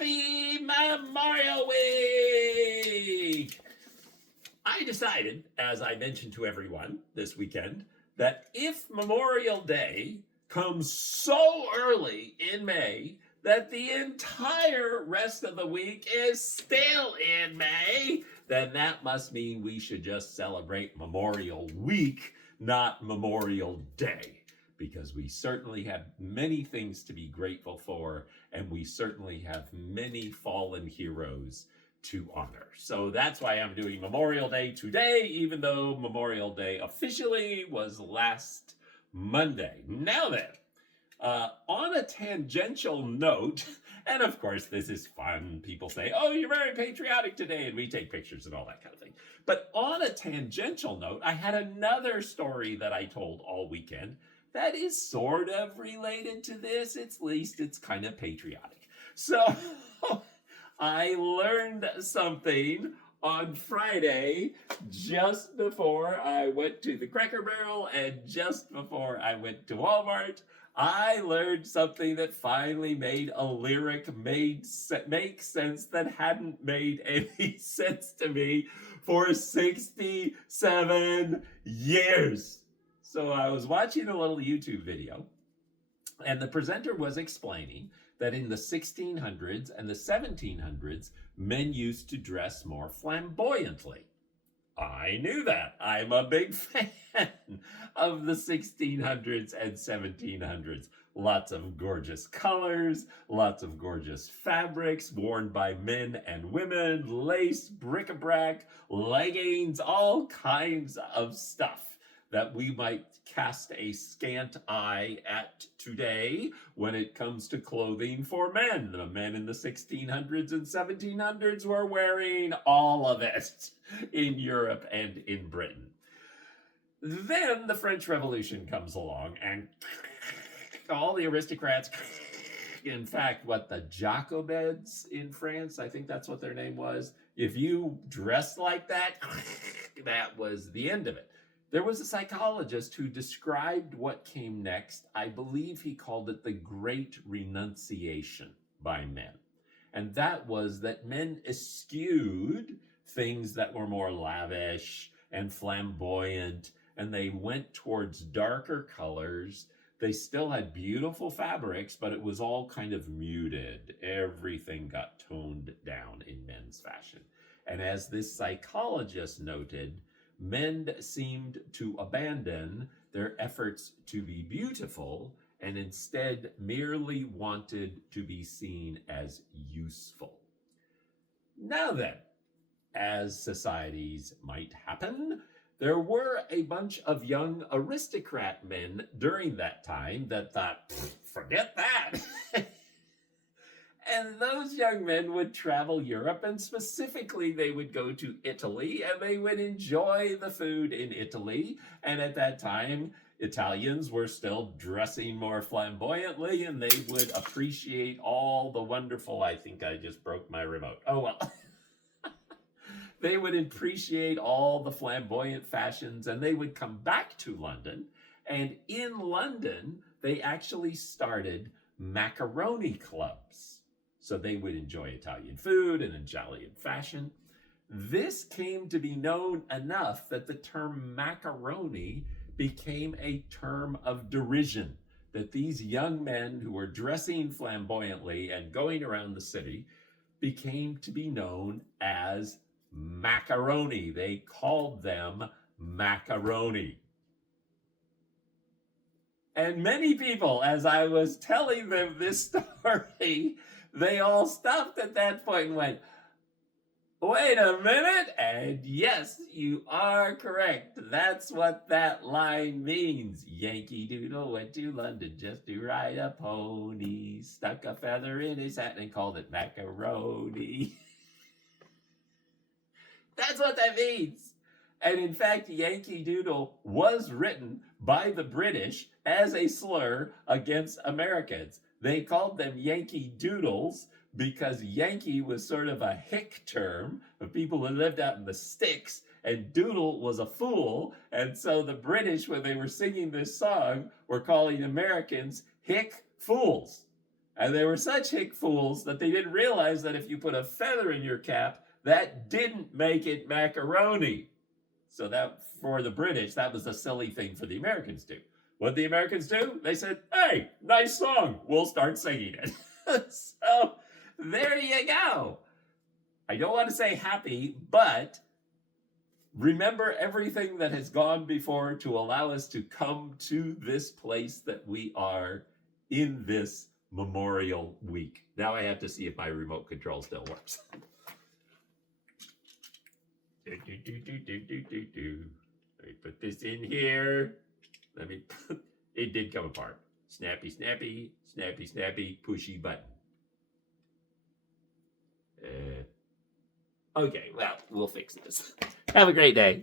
Happy Memorial Week! I decided, as I mentioned to everyone this weekend, that if Memorial Day comes so early in May that the entire rest of the week is still in May, then that must mean we should just celebrate Memorial Week, not Memorial Day. Because we certainly have many things to be grateful for, and we certainly have many fallen heroes to honor. So that's why I'm doing Memorial Day today, even though Memorial Day officially was last Monday. Now then, on a tangential note, and of course this is fun, people say, oh, you're very patriotic today, and we take pictures and all that kind of thing. But on a tangential note, I had another story that I told all weekend that is sort of related to this. At least it's kind of patriotic. So I learned something on Friday just before I went to the Cracker Barrel and just before I went to Walmart. I learned something that finally made a lyric make sense that hadn't made any sense to me for 67 years. So I was watching a little YouTube video, and the presenter was explaining that in the 1600s and the 1700s, men used to dress more flamboyantly. I knew that. I'm a big fan of the 1600s and 1700s. Lots of gorgeous colors, lots of gorgeous fabrics worn by men and women, lace, bric-a-brac, leggings, all kinds of stuff that we might cast a scant eye at today when it comes to clothing for men. The men in the 1600s and 1700s were wearing all of it in Europe and in Britain. Then the French Revolution comes along and all the aristocrats, in fact, what the Jacobins in France, I think that's what their name was, if you dressed like that, that was the end of it. There was a psychologist who described what came next. I believe he called it the Great Renunciation by men. And that was that men eschewed things that were more lavish and flamboyant, and they went towards darker colors. They still had beautiful fabrics, but it was all kind of muted. Everything got toned down in men's fashion. And as this psychologist noted, men seemed to abandon their efforts to be beautiful and instead merely wanted to be seen as useful. Now then, as societies might happen, there were a bunch of young aristocrat men during that time that thought, forget that. And those young men would travel Europe, and specifically they would go to Italy, and they would enjoy the food in Italy. And at that time, Italians were still dressing more flamboyantly, and they would appreciate all the wonderful, I think I just broke my remote. Oh, well. They would appreciate all the flamboyant fashions, and they would come back to London. And in London, they actually started macaroni clubs. So they would enjoy Italian food and Italian fashion. This came to be known enough that the term macaroni became a term of derision, that these young men who were dressing flamboyantly and going around the city became to be known as macaroni. They called them macaroni. And many people, as I was telling them this story, they all stopped at that point and went, wait a minute, and yes, you are correct. That's what that line means. Yankee Doodle went to London just to ride a pony, stuck a feather in his hat and called it macaroni. That's what that means. And in fact, Yankee Doodle was written by the British as a slur against Americans. They called them Yankee Doodles because Yankee was sort of a hick term of people who lived out in the sticks, and Doodle was a fool. And so the British, when they were singing this song, were calling Americans hick fools. And they were such hick fools that they didn't realize that if you put a feather in your cap, that didn't make it macaroni. So that, for the British, that was a silly thing for the Americans to do. What the Americans do? They said, hey, nice song. We'll start singing it. So there you go. I don't want to say happy, but remember everything that has gone before to allow us to come to this place that we are in this Memorial Week. Now I have to see if my remote control still works. Let me put this in here. It did come apart. Snappy, snappy, snappy, snappy, pushy button. Okay, well, we'll fix this. Have a great day.